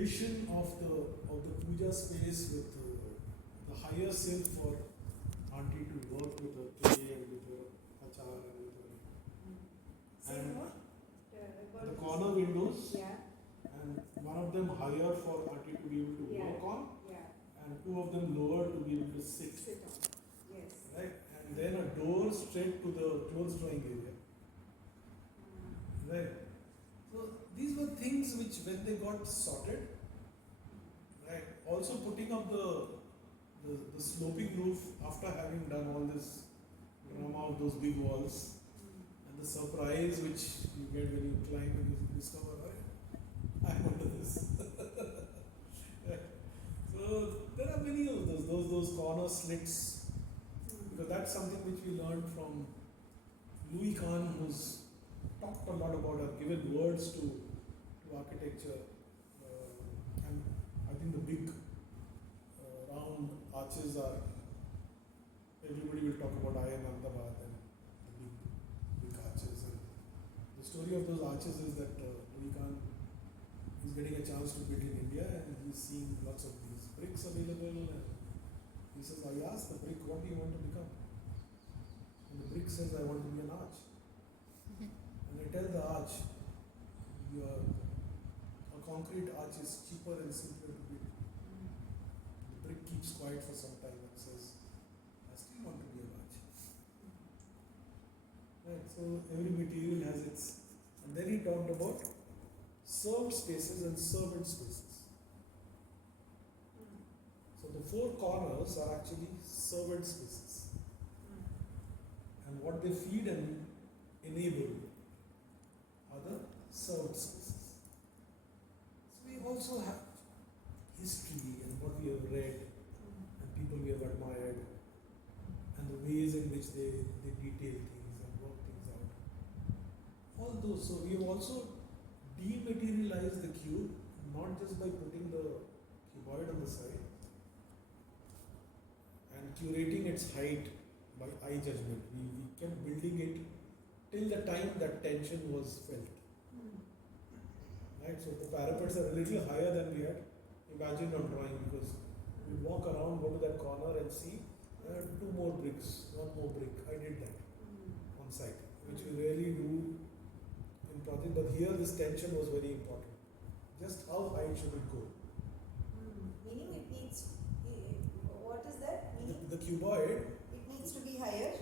addition of the puja space with the higher self for auntie to work with her clay and with her achar and with her Same what? the corner windows, Yeah. and one of them higher for auntie to be able to Yeah. work on, Yeah. and two of them lower to be able to sit. Sit on. Yes. Right, and then a door straight to the clothes drying area. Right. So these were things which, when they got sorted, right. Also putting up the sloping roof after having done all this drama of those big walls, and the surprise which you get when you climb and you discover, right, I'm under this. Right. So there are many of those corner slits, because that's something which we learned from Louis Kahn, who's talked a lot about, or given words to architecture, and I think the big round arches are, everybody will talk about Iron Ahmedabad and the big arches, and the story of those arches is that Louis Kahn is getting a chance to build in India, and he's seeing lots of these bricks available, and he says, I asked the brick, what do you want to become? And the brick says, I want to be an arch. And I tell the arch, a concrete arch is cheaper and simpler to build. The brick keeps quiet for some time and says, I still want to be an arch. Right, so every material has its. And then he talked about served spaces and servant spaces. So the four corners are actually servant spaces. And what they feed and enable are the served spaces. So we also have history and what we have read and people we have admired and the ways in which they detail things and work things out. All those. So we have also dematerialized the cube, not just by putting the cuboid on the side and curating its height by eye judgment. We kept building it till the time that tension was felt. Right? So the parapets are a little higher than we had imagined on drawing, because we walk around, go to that corner and see two more bricks, one more brick. I did that on site, which we rarely do in project, but here this tension was very important. Just how high should it go? Meaning it needs, what is that? Meaning The cuboid, it needs to be higher?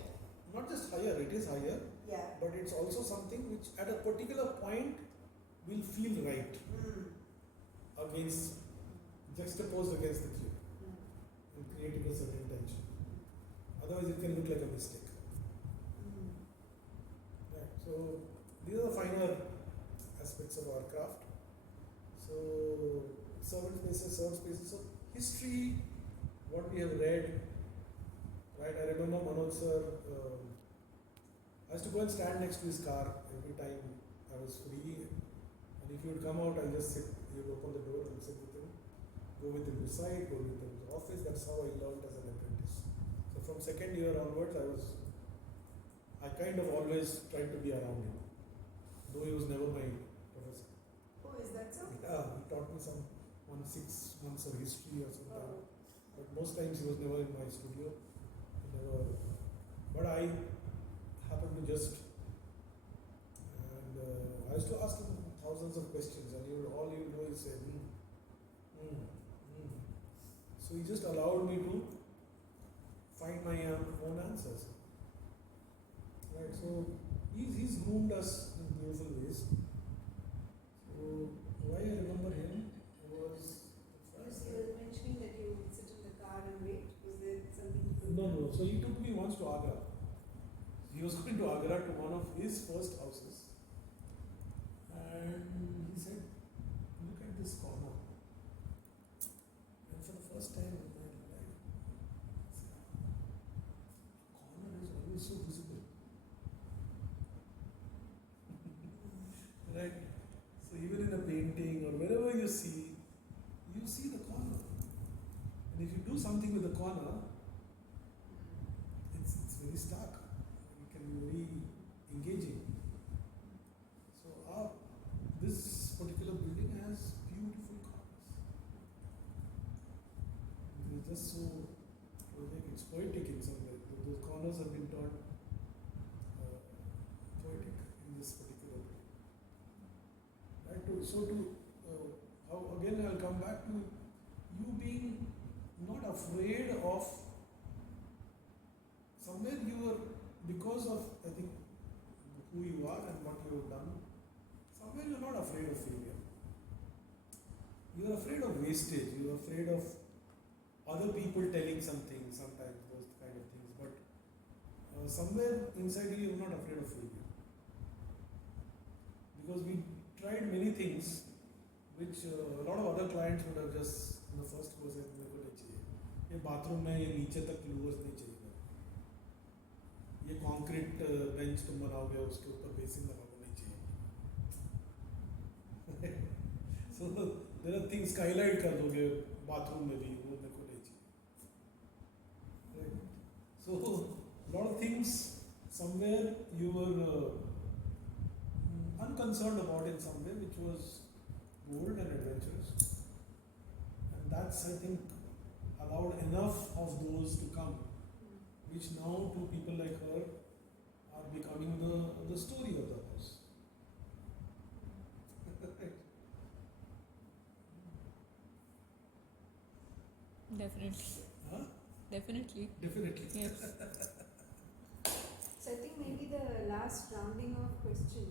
not just higher, it is higher, Yeah. but it's also something which at a particular point will feel right against, juxtaposed against the cube and creating a certain tension. Otherwise it can look like a mistake. Right. So these are the finer aspects of our craft. So servant spaces, served spaces. So history, what we have read, right? I remember Manoj sir, I used to go and stand next to his car every time I was free. And if he would come out, I'll just sit, he would open the door and sit with him, go with him beside, go with him to the office. That's how I learned as an apprentice. So from second year onwards, I kind of always tried to be around him, though he was never my professor. Oh, is that so? Yeah, he taught me 6 months of history or something. Oh. But most times he was never in my studio. But I happened to just, and I used to ask him thousands of questions, and all he would do is say, So he just allowed me to find my own answers. Right, so he's groomed us in beautiful ways. So why I remember him was Because you were mentioning that you would sit in the car and wait. Was there something? no. So he took me once to Agra. He was going to Agra to one of his first houses, and he said, "Look at this corner." And for the first time in my life, corner is always so visible. Right? So even in a painting or wherever you see the corner. And if you do something with the corner, it's very stark. It can be very engaging. So this particular building has beautiful corners. so to how again I'll come back to you being not afraid of somewhere you were, because of I think who you are and what you have done, somewhere you're not afraid of failure. You're afraid of wastage, you're afraid of other people telling something, sometimes those kind of things, but somewhere inside you you're not afraid of failure. Because we tried many things which a lot of other clients would have just in the first go said मेरे को नहीं चाहिए, ये bathroom में ये नीचे तक louvres नहीं चाहिए, ये कंक्रीट बेंच तुम बनाओगे उसके ऊपर बेसिन लगाओगे नहीं चाहिए. So there are things skylight कर दोगे बाथरूम में भी, वो मेरे को नहीं चाहिए. Right? So a lot of things somewhere you were unconcerned about in some way, which was bold and adventurous, and that's I think allowed enough of those to come, which now to people like her are becoming the story of the house. Definitely. Huh? Definitely. Definitely. Yes. So I think maybe the last rounding off question,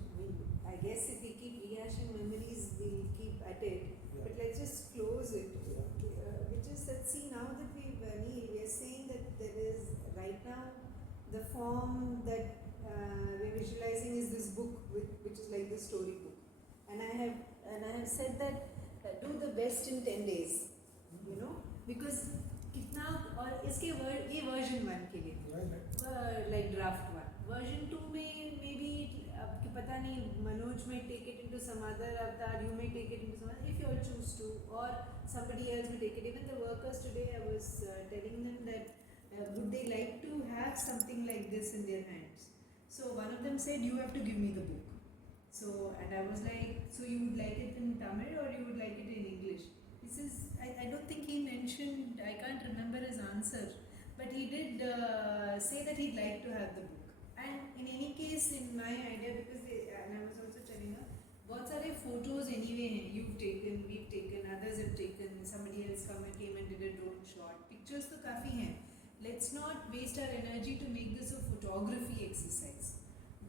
I guess if we keep rehashing memories, we'll keep at it. Yeah. But let's just close it. Yeah. Which is that, see, now that we are saying that there is, right now, the form that we're visualizing is this book, which is like the story book. And I have said that do the best in 10 days, you know, because कितना और इसके ये version 1 के लिए like draft 1, version 2 में maybe अब कि पता नहीं Manoj may take it into some other avatar, you may take it into some other, if you all choose to, or somebody else will take it. Even the workers today, I was telling them that would they like to have something like this in their hands. So one of them said, you have to give me the book. So, and I was like, so you would like it in Tamil or you would like it in English? This is, I don't think he mentioned, I can't remember his answer, but he did say that he'd like to have the book. And in any case, in my idea, because and I was also telling her, बहुत सारे photos anyway हैं, you've taken, we've taken, others have taken, somebody else came and did a drone shot. Pictures तो काफी हैं. Let's not waste our energy to make this a photography exercise.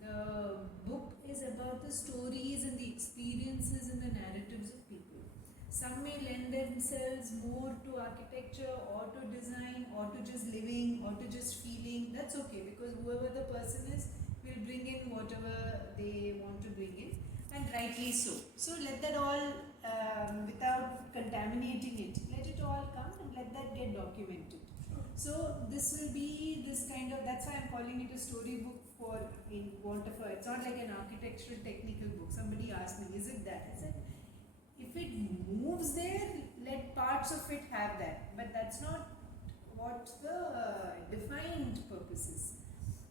The book is about the stories and the experiences and the narratives of people. Some may lend themselves more to architecture or to design or to just living or to just feeling. That's okay, because whoever the person is will bring in whatever they want to bring in, and rightly so. So let that all, without contaminating it, let it all come and let that get documented. So this will be this kind of, that's why I'm calling it a storybook for, in want of a, it's not like an architectural technical book. Somebody asked me, is it that? I said, if it moves there, let parts of it have that. But that's not what the defined purpose is.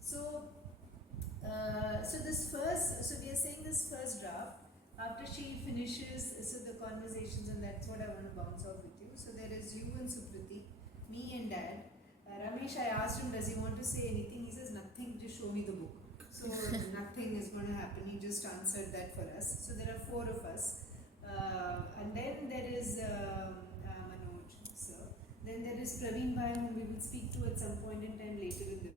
So, so we are saying this first draft, after she finishes, so the conversations, and that's what I want to bounce off with you. So there is you and Suprati, me and Dad. Ramesh, I asked him, does he want to say anything? He says, nothing, just show me the book. So nothing is going to happen. He just answered that for us. So there are 4 of us. And then there is Manoj, sir. Then there is Praveen Bhai, whom we will speak to at some point in time later in the